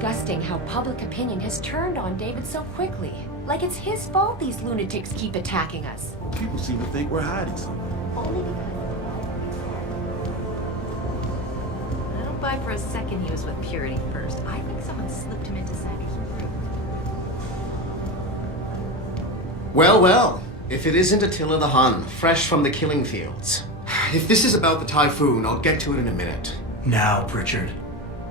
disgusting how public opinion has turned on David so quickly. Like it's his fault these lunatics keep attacking us. People seem to think we're hiding something. Only because... I don't buy for a second he was with Purity first. I think someone slipped him into Sanders' group. Well, well. If it isn't Attila the Hun, fresh from the killing fields. If this is about the Typhoon, I'll get to it in a minute. Now, Pritchard.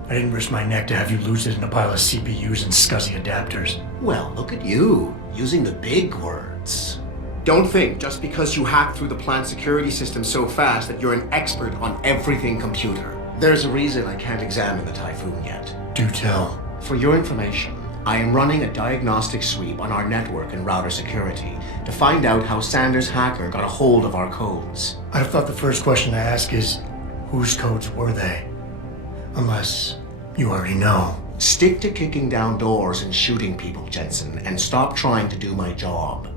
I didn't risk my neck to have you lose it in a pile of CPUs and scuzzy adapters. Well, look at you, using the big words. Don't think just because you hacked through the plant security system so fast that you're an expert on everything computer. There's a reason I can't examine the Typhoon yet. Do tell. For your information, I am running a diagnostic sweep on our network and router security to find out how Sanders' hacker got a hold of our codes. I'd have thought the first question to ask is, whose codes were they? Unless you already know. Stick to kicking down doors and shooting people, Jensen, and stop trying to do my job.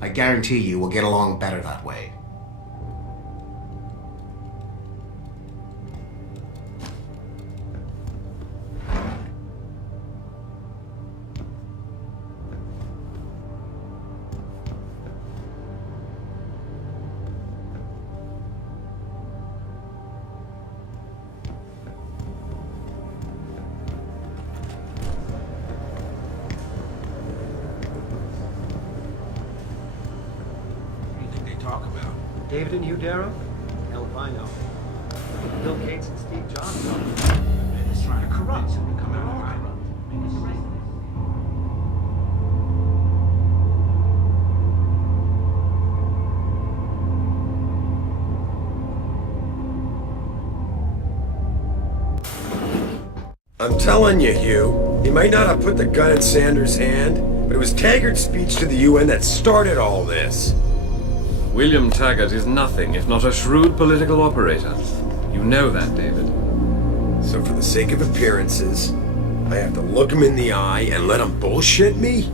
I guarantee you we'll get along better that way. David and Hugh Darrow? Hell if I know. Bill Gates and Steve Jobs. Man, he's trying to corrupt. Come out all right. I'm telling you, Hugh, he might not have put the gun in Sanders' hand, but it was Taggart's speech to the UN that started all this. William Taggart is nothing if not a shrewd political operator. You know that, David. So for the sake of appearances, I have to look him in the eye and let him bullshit me?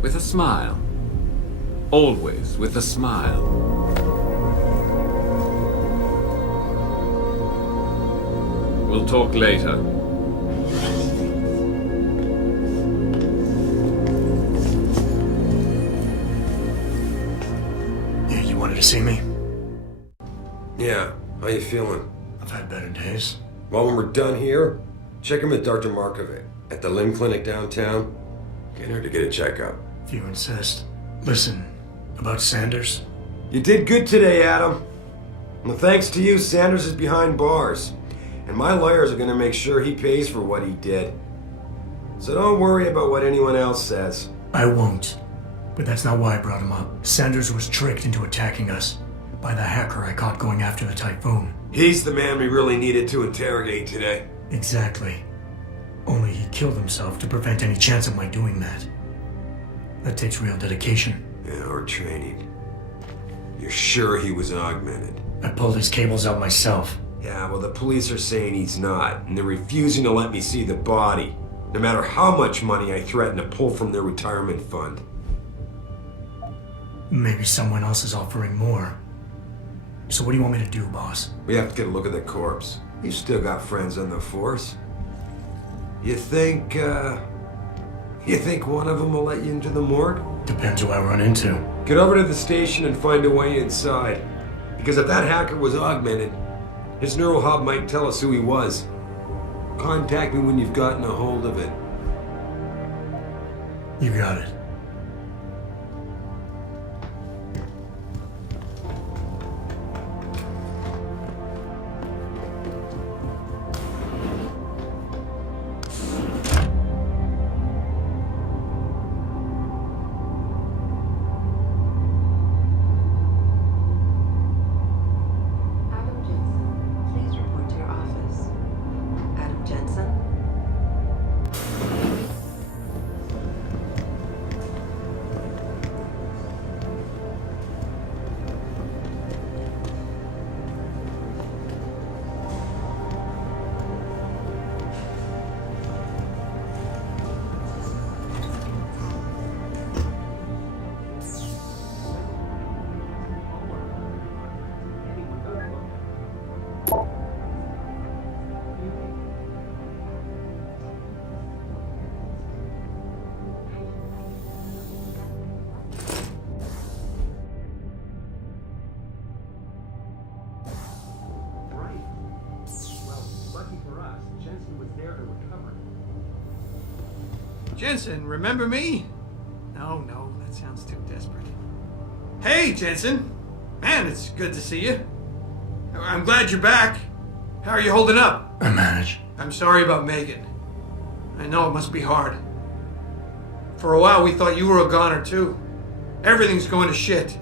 With a smile. Always with a smile. We'll talk later. To see me? Yeah, how you feeling? I've had better days. Well, when we're done here, check him with Dr. Markovic at the Limb Clinic downtown. Get her to get a checkup. If you insist. Listen, about Sanders? You did good today, Adam. And thanks to you, Sanders is behind bars. And my lawyers are gonna make sure he pays for what he did. So don't worry about what anyone else says. I won't. But that's not why I brought him up. Sanders was tricked into attacking us by the hacker I caught going after the Typhoon. He's the man we really needed to interrogate today. Exactly. Only he killed himself to prevent any chance of my doing that. That takes real dedication. Yeah, or training. You're sure he was augmented? I pulled his cables out myself. Yeah, well, the police are saying he's not, and they're refusing to let me see the body, no matter how much money I threaten to pull from their retirement fund. Maybe someone else is offering more. So what do you want me to do, boss? We have to get a look at the corpse. You've still got friends on the force. You think one of them will let you into the morgue? Depends who I run into. Get over to the station and find a way inside. Because if that hacker was augmented, his neural hub might tell us who he was. Contact me when you've gotten a hold of it. You got it. Jensen, remember me? No, that sounds too desperate. Hey, Jensen! Man, it's good to see you. I'm glad you're back. How are you holding up? I manage. I'm sorry about Megan. I know it must be hard. For a while we thought you were a goner too. Everything's going to shit.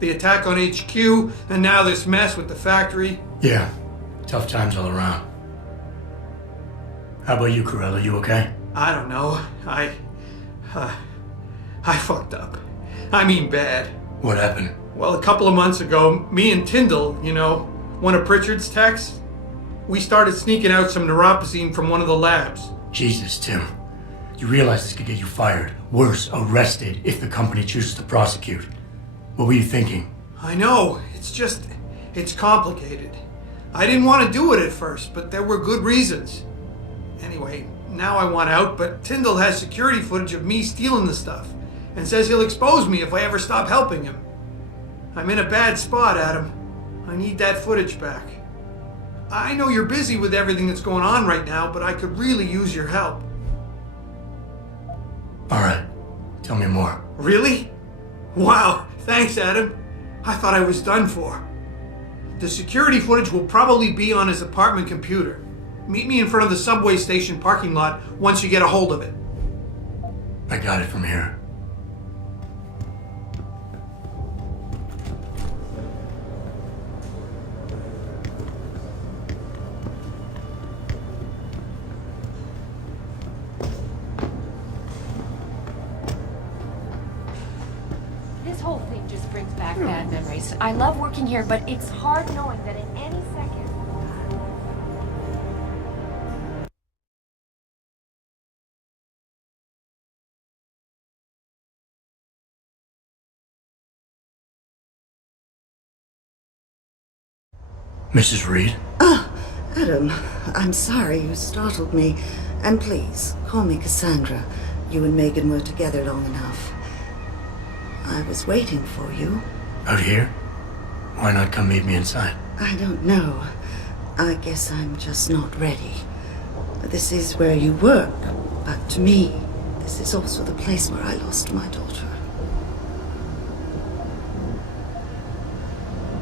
The attack on HQ, and now this mess with the factory. Yeah, tough times all around. How about you, Corella? You okay? I don't know. I fucked up. I mean bad. What happened? Well, a couple of months ago, me and Tyndall, you know, one of Pritchard's techs, we started sneaking out some neuropozyne from one of the labs. Jesus, Tim. You realize this could get you fired. Worse, arrested if the company chooses to prosecute. What were you thinking? I know. It's complicated. I didn't want to do it at first, but there were good reasons. Anyway, now I want out, but Tyndall has security footage of me stealing the stuff and says he'll expose me if I ever stop helping him. I'm in a bad spot, Adam. I need that footage back. I know you're busy with everything that's going on right now, but I could really use your help. All right. Tell me more. Really? Wow, thanks, Adam. I thought I was done for. The security footage will probably be on his apartment computer. Meet me in front of the subway station parking lot once you get a hold of it. I got it from here. This whole thing just brings back bad memories. I love working here, but it's hard knowing that in any second... Mrs. Reed? Ah, Adam, I'm sorry you startled me. And please, call me Cassandra. You and Megan were together long enough. I was waiting for you. Out here? Why not come meet me inside? I don't know. I guess I'm just not ready. This is where you work, but to me, this is also the place where I lost my daughter.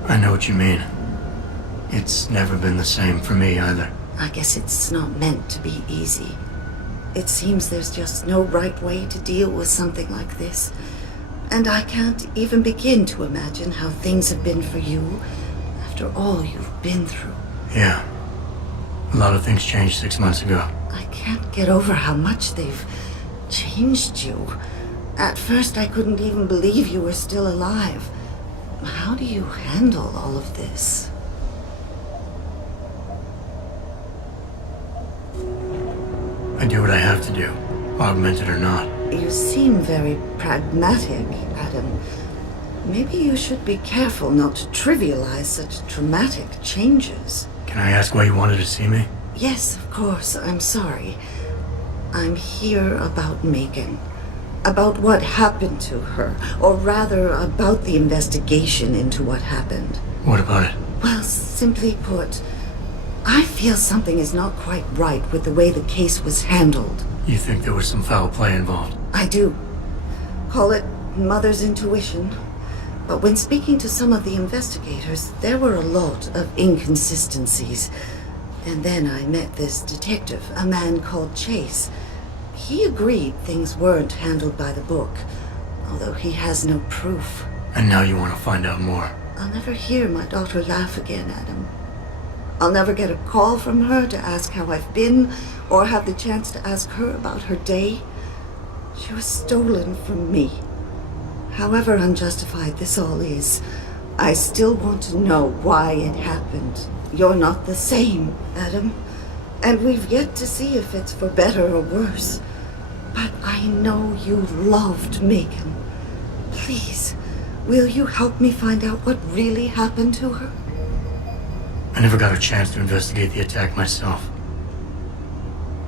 I know what you mean. It's never been the same for me either. I guess it's not meant to be easy. It seems there's just no right way to deal with something like this. And I can't even begin to imagine how things have been for you after all you've been through. Yeah. A lot of things changed 6 months ago. I can't get over how much they've changed you. At first, I couldn't even believe you were still alive. How do you handle all of this? I do what I have to do, augmented or not. You seem very pragmatic, Adam. Maybe you should be careful not to trivialize such dramatic changes. Can I ask why you wanted to see me? Yes, of course. I'm sorry. I'm here about Megan. About what happened to her. Or rather, about the investigation into what happened. What about it? Well, simply put, I feel something is not quite right with the way the case was handled. You think there was some foul play involved? I do. Call it mother's intuition. But when speaking to some of the investigators, there were a lot of inconsistencies. And then I met this detective, a man called Chase. He agreed things weren't handled by the book, although he has no proof. And now you want to find out more? I'll never hear my daughter laugh again, Adam. I'll never get a call from her to ask how I've been, or have the chance to ask her about her day. She was stolen from me. However unjustified this all is, I still want to know why it happened. You're not the same, Adam. And we've yet to see if it's for better or worse. But I know you loved Megan. Please, will you help me find out what really happened to her? I never got a chance to investigate the attack myself.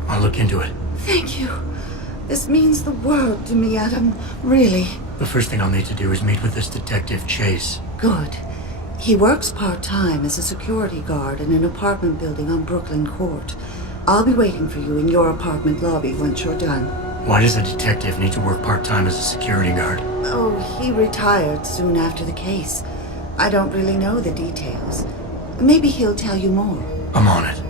I'll look into it. Thank you. This means the world to me, Adam. Really. The first thing I'll need to do is meet with this detective, Chase. Good. He works part-time as a security guard in an apartment building on Brooklyn Court. I'll be waiting for you in your apartment lobby once you're done. Why does a detective need to work part-time as a security guard? Oh, he retired soon after the case. I don't really know the details. Maybe he'll tell you more. I'm on it.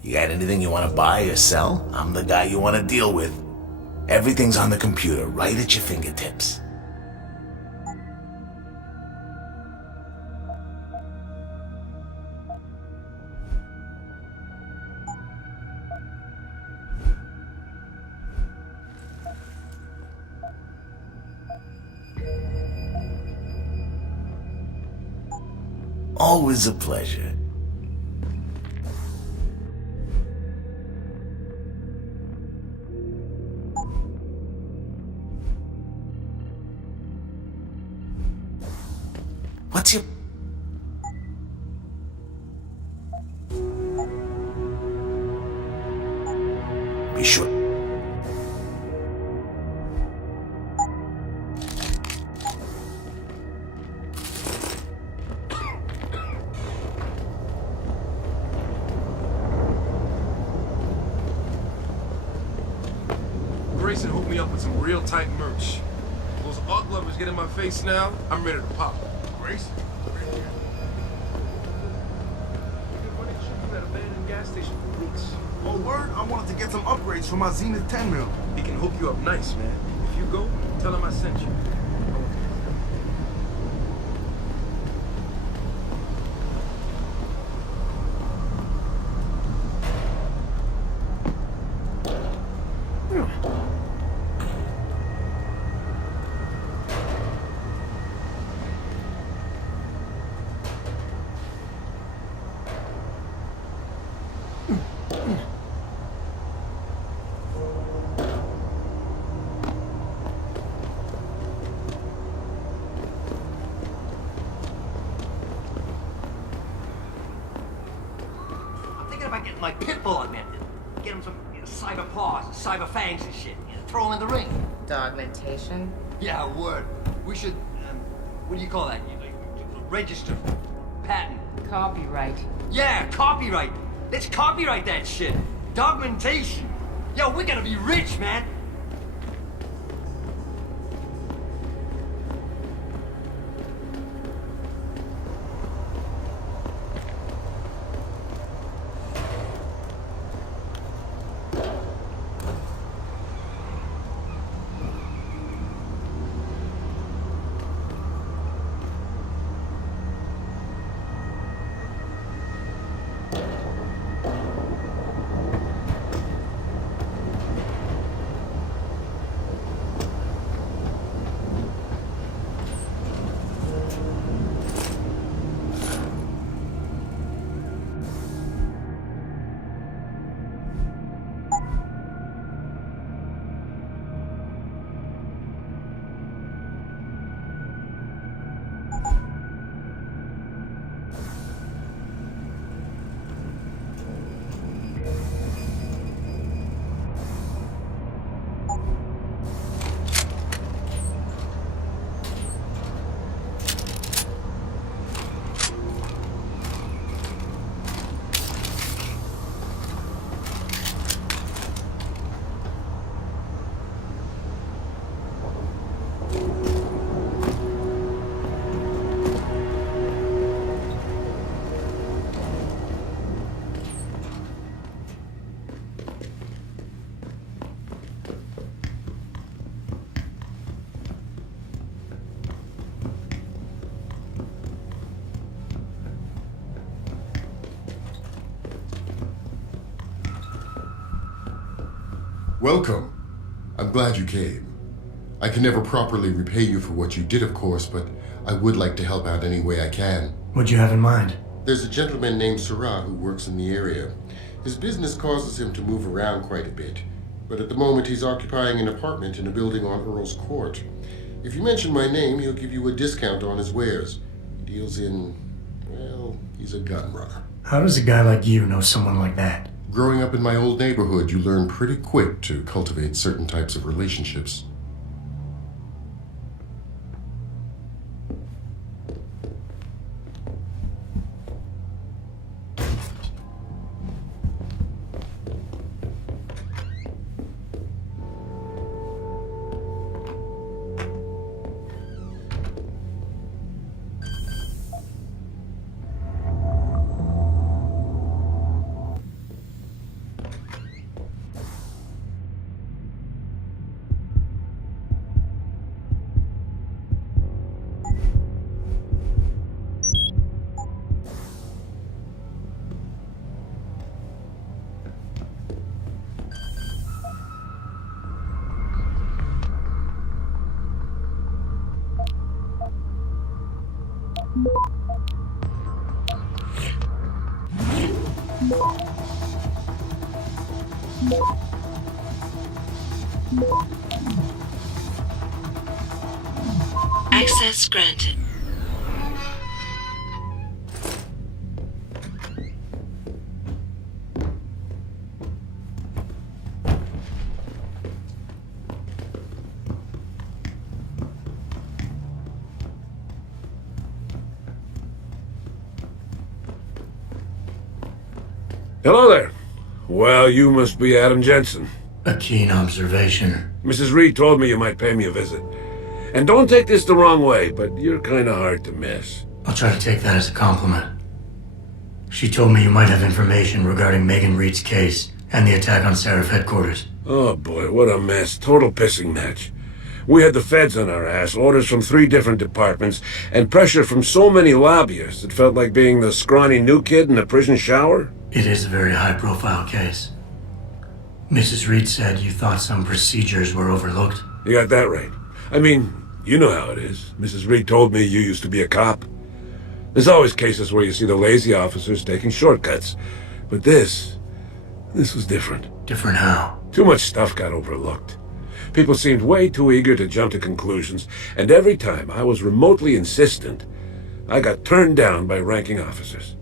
You got anything you want to buy or sell? I'm the guy you want to deal with. Everything's on the computer, right at your fingertips. Always a pleasure. What's your... Be sure. Grayson hooked me up with some real tight merch. Those art lovers get in my face now, I'm ready to pop. Grayson? We've been running shit from that abandoned gas station for weeks. Oh, word? I wanted to get some upgrades for my Zenith 10 mil. He can hook you up nice, man. If you go, tell him I sent you. About getting my pit bull augmented. Get him some cyber paws, cyber fangs and shit. Throw him in the ring. Dogmentation? Yeah, word. We should, what do you call that? Register. Patent. Copyright. Yeah, copyright. Let's copyright that shit. Dogmentation. Yo, we're gonna be rich, man. Welcome. I'm glad you came. I can never properly repay you for what you did, of course, but I would like to help out any way I can. What'd you have in mind? There's a gentleman named Sarah who works in the area. His business causes him to move around quite a bit, but at the moment he's occupying an apartment in a building on Earl's Court. If you mention my name, he'll give you a discount on his wares. He deals in, well, he's a gun runner. How does a guy like you know someone like that? Growing up in my old neighborhood, you learn pretty quick to cultivate certain types of relationships. Access granted. Hello there. Well, you must be Adam Jensen. A keen observation. Mrs. Reed told me you might pay me a visit. And don't take this the wrong way, but you're kinda hard to miss. I'll try to take that as a compliment. She told me you might have information regarding Megan Reed's case and the attack on Seraph headquarters. Oh boy, what a mess. Total pissing match. We had the feds on our ass, orders from 3 different departments, and pressure from so many lobbyists it felt like being the scrawny new kid in a prison shower. It is a very high-profile case. Mrs. Reed said you thought some procedures were overlooked. You got that right. I mean, you know how it is. Mrs. Reed told me you used to be a cop. There's always cases where you see the lazy officers taking shortcuts. But this was different. Different how? Too much stuff got overlooked. People seemed way too eager to jump to conclusions, and every time I was remotely insistent, I got turned down by ranking officers.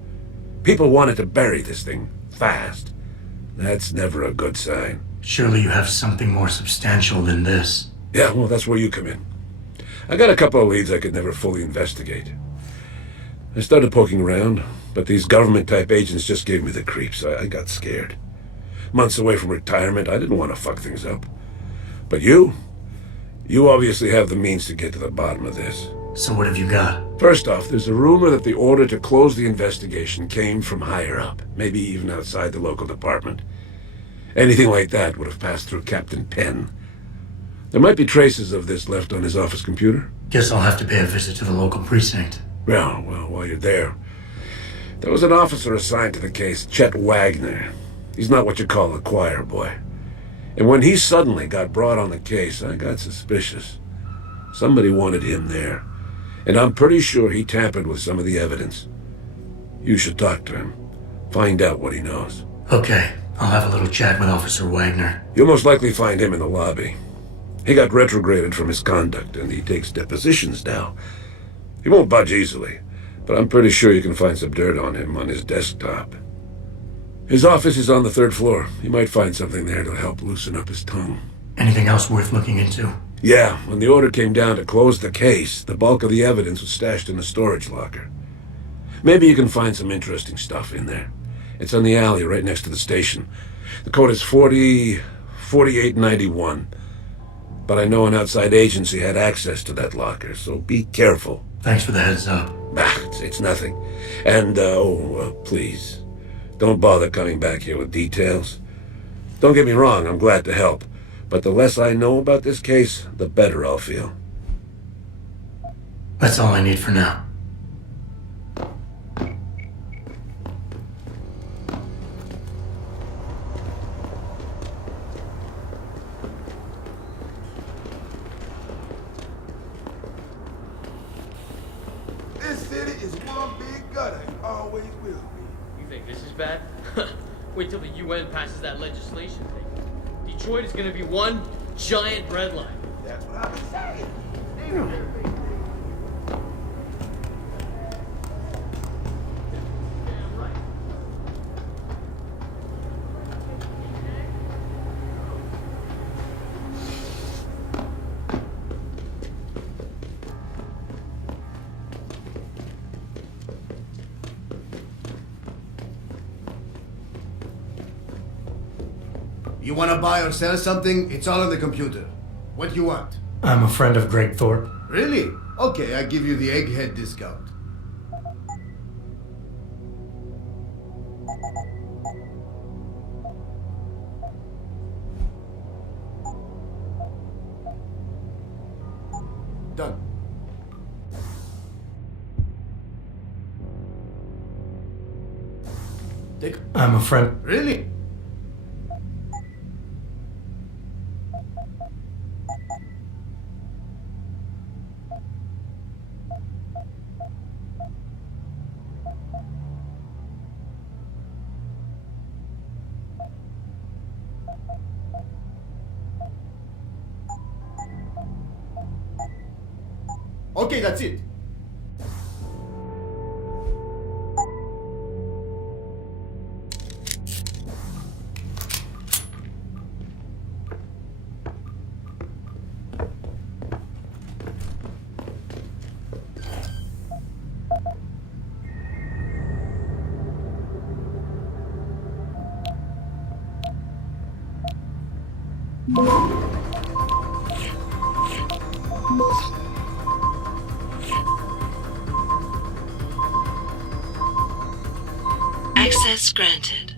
People wanted to bury this thing fast. That's never a good sign. Surely you have something more substantial than this. Yeah, well, that's where you come in. I got a couple of leads I could never fully investigate. I started poking around, but these government-type agents just gave me the creeps. I got scared. Months away from retirement, I didn't want to fuck things up. But you obviously have the means to get to the bottom of this. So what have you got? First off, there's a rumor that the order to close the investigation came from higher up, maybe even outside the local department. Anything like that would have passed through Captain Penn. There might be traces of this left on his office computer. Guess I'll have to pay a visit to the local precinct. Well, while you're there, there was an officer assigned to the case, Chet Wagner. He's not what you call a choir boy. And when he suddenly got brought on the case, I got suspicious. Somebody wanted him there. And I'm pretty sure he tampered with some of the evidence. You should talk to him. Find out what he knows. Okay, I'll have a little chat with Officer Wagner. You'll most likely find him in the lobby. He got retrograded from his conduct, and he takes depositions now. He won't budge easily, but I'm pretty sure you can find some dirt on him on his desktop. His office is on the 3rd floor. You might find something there to help loosen up his tongue. Anything else worth looking into? Yeah, when the order came down to close the case, the bulk of the evidence was stashed in a storage locker. Maybe you can find some interesting stuff in there. It's on the alley right next to the station. The code is 4891. But I know an outside agency had access to that locker, so be careful. Thanks for the heads up. It's nothing. And, please, don't bother coming back here with details. Don't get me wrong, I'm glad to help. But the less I know about this case, the better I'll feel. That's all I need for now. bad? Wait till the UN passes that legislation thing. Detroit is gonna be one giant red line. That's what I was saying. You want to buy or sell something? It's all on the computer. What do you want? I'm a friend of Greg Thorpe. Really? Okay, I give you the egghead discount. Done. Take. I'm a friend. Really? Okay, that's it. Access granted.